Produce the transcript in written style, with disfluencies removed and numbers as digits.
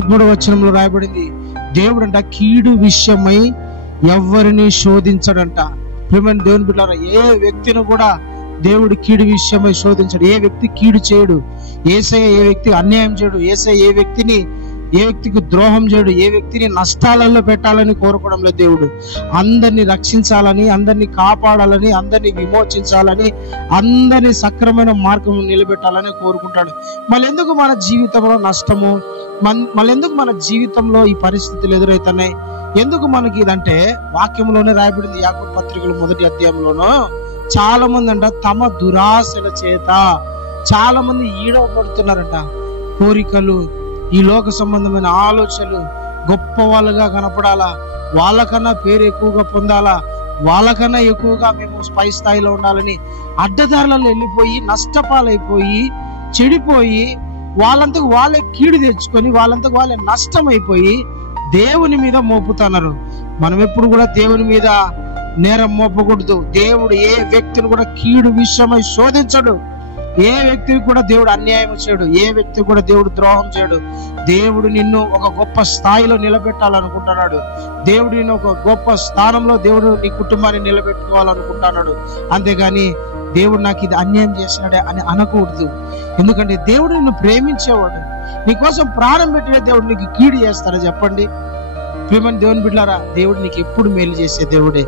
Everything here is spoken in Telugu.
13వ వచనంలో రాయబడింది, దేవుడంట కీడు విషయమై ఎవరిని శోధించడంట. ప్రియమైన దేవుని బిడ్డలారా, ఏ వ్యక్తిని కూడా దేవుడు కీడు విషయమై శోధించడు. ఏ వ్యక్తి కీడు చేయడు. యేసయ్య ఏ వ్యక్తికి అన్యాయం చేయడు. యేసయ్య ఏ వ్యక్తికి ద్రోహం చేయడు. ఏ వ్యక్తిని నష్టాలలో పెట్టాలని కోరుకోవడం లేదు. దేవుడు అందరినీ రక్షించాలని, అందరినీ కాపాడాలని, అందరినీ విమోచించాలని, అందరినీ సక్రమైన మార్గం నిలబెట్టాలని కోరుకుంటాడు. మళ్ళీ ఎందుకు మన జీవితంలో నష్టము, మళ్ళీ ఎందుకు మన జీవితంలో ఈ పరిస్థితులు ఎదురవుతున్నాయి? ఎందుకు మనకి ఇదంటే వాక్యంలోనే రాయబడింది. యాకోబు పత్రికలు 1వ అధ్యాయంలోనూ చాలా మంది అంట తమ దురాశల చేత చాలా మంది ఈడవబడుతున్నారంట. కోరికలు, ఈ లోక సంబంధమైన ఆలోచనలు, గొప్ప వాళ్ళుగా కనపడాలా, వాళ్ళకన్నా పేరు ఎక్కువగా పొందాలా, వాళ్ళకన్నా ఎక్కువగా మేము పై స్థాయిలో ఉండాలని అడ్డదారులలో వెళ్ళిపోయి నష్టపాలైపోయి చెడిపోయి వాళ్ళంతకు వాళ్ళే కీడు తెచ్చుకొని వాళ్ళంతకు వాళ్ళే నష్టమైపోయి దేవుని మీద మోపుతున్నారు. మనం ఎప్పుడు కూడా దేవుని మీద నేరం మోపకూడదు. దేవుడు ఏ వ్యక్తిని కూడా కీడు విషయమై శోధించడు. ఏ వ్యక్తికి కూడా దేవుడు అన్యాయం చేయడు. ఏ వ్యక్తికి కూడా దేవుడు ద్రోహం చేయడు. దేవుడు నిన్ను ఒక గొప్ప స్థాయిలో నిలబెట్టాలనుకుంటున్నాడు. దేవుడు నిన్ను ఒక గొప్ప స్థానంలో దేవుడు నీ కుటుంబాన్ని నిలబెట్టుకోవాలనుకుంటున్నాడు. అంతేగాని దేవుడు నాకు ఇది అన్యాయం చేసినాడే అని అనకూడదు. ఎందుకంటే దేవుడు నిన్ను ప్రేమించేవాడు. నీకోసం ప్రాణం పెట్టిన దేవుడు నీకు కీడు చేస్తారా చెప్పండి? ప్రియమైన దేవుని బిడ్డలారా, దేవుడు నీకు ఎప్పుడు మేలు చేసే దేవుడే.